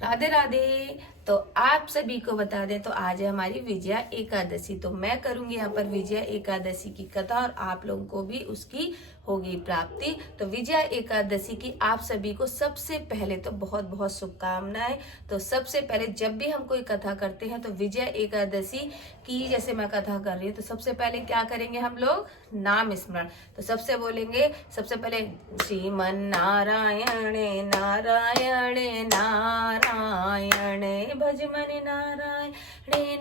राधे राधे। तो आप सभी को बता दें तो आज है हमारी विजया एकादशी। तो मैं करूंगी यहाँ पर विजया एकादशी की कथा और आप लोगों को भी उसकी होगी प्राप्ति। तो विजया एकादशी की आप सभी को सबसे पहले तो बहुत बहुत शुभकामनाएं। तो सबसे पहले जब भी हम कोई कथा करते हैं तो विजया एकादशी की जैसे मैं कथा कर रही हूँ तो सबसे पहले क्या करेंगे हम लोग, नाम स्मरण। तो सबसे बोलेंगे सबसे पहले श्रीमन नारायण नारायण नारायण भज मन नारायण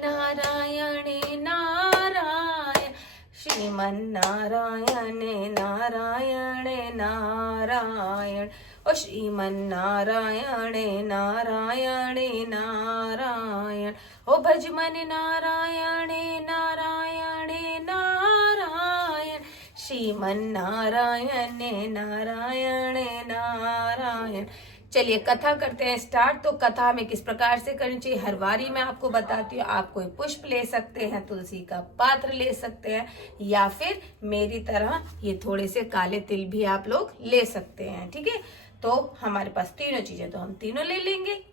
नारायण नारायण श्रीमन नारायण नारायण नारायण ओ श्रीमन नारायण नारायण नारायण ओ भज मन नारायण नारायण नारायण श्रीमन नारायण नारायण नारायण। चलिए कथा करते हैं स्टार्ट। तो कथा में किस प्रकार से करनी चाहिए हर बारी मैं आपको बताती हूँ। आप कोई पुष्प ले सकते हैं, तुलसी का पात्र ले सकते हैं, या फिर मेरी तरह ये थोड़े से काले तिल भी आप लोग ले सकते हैं। ठीक है, तो हमारे पास तीनों चीजें तो हम तीनों ले लेंगे,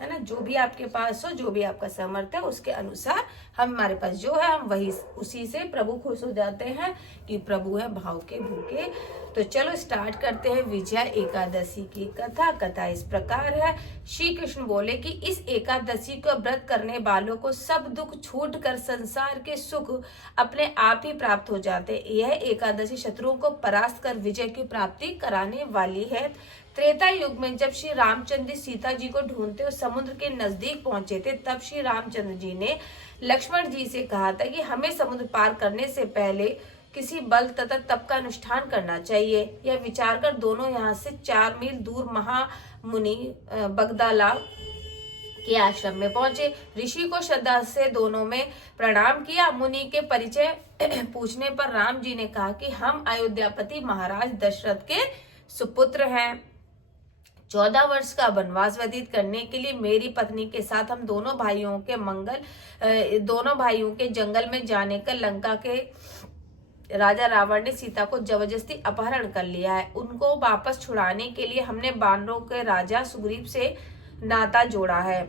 है ना। जो भी आपके पास हो, जो भी आपका समर्थ है उसके अनुसार हमारे पास जो है हम वही उसी से प्रभु खुश हो जाते हैं कि प्रभु है भाव के भूखे। तो चलो स्टार्ट करते हैं विजया एकादशी की कथा। कथा इस प्रकार है। श्री कृष्ण बोले कि इस एकादशी को व्रत करने वालों को सब दुख छूट कर संसार के सुख अपने आप ही प्राप्त हो जाते। यह एकादशी शत्रुओं को परास्त कर विजय की प्राप्ति कराने वाली है। त्रेता युग में जब श्री रामचंद्र सीता जी को ढूंढते हुए समुद्र के नजदीक पहुंचे थे, तब श्री रामचंद्र जी ने लक्ष्मण जी से कहा था कि हमें समुद्र पार करने से पहले किसी बल तथा तप का अनुष्ठान करना चाहिए। यह विचार कर दोनों यहाँ से 4 मील दूर महामुनि बगदाला के आश्रम में पहुंचे। ऋषि को श्रद्धा से दोनों में प्रणाम किया। मुनि के परिचय पूछने पर राम जी ने कहा कि हम अयोध्यापति महाराज दशरथ के सुपुत्र हैं। 14 वर्ष का वनवास व्यतीत करने के लिए मेरी पत्नी के साथ हम दोनों भाइयों के जंगल में जाने का लंका के राजा रावण ने सीता को जबरदस्ती अपहरण कर लिया है। उनको वापस छुड़ाने के लिए हमने वानरों के राजा सुग्रीव से नाता जोड़ा है।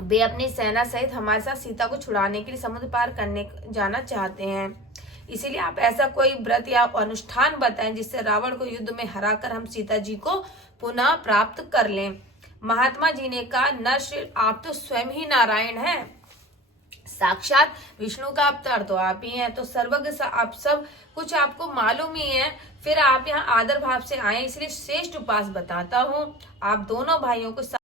वे अपनी सेना सहित हमारे साथ सीता को छुड़ाने के लिए समुद्र पार करने जाना चाहते हैं। इसीलिए आप ऐसा कोई व्रत या अनुष्ठान बताएं जिससे रावण को युद्ध में हराकर हम सीता जी को पुनः प्राप्त कर लें। महात्मा जी ने कहा, नर आप तो स्वयं ही नारायण हैं, साक्षात विष्णु का अवतार तो आप ही हैं, तो सर्वज्ञ आप सब कुछ आपको मालूम ही है। फिर आप यहाँ आदर भाव से आए, इसलिए श्रेष्ठ उपास बताता हूँ। आप दोनों भाइयों को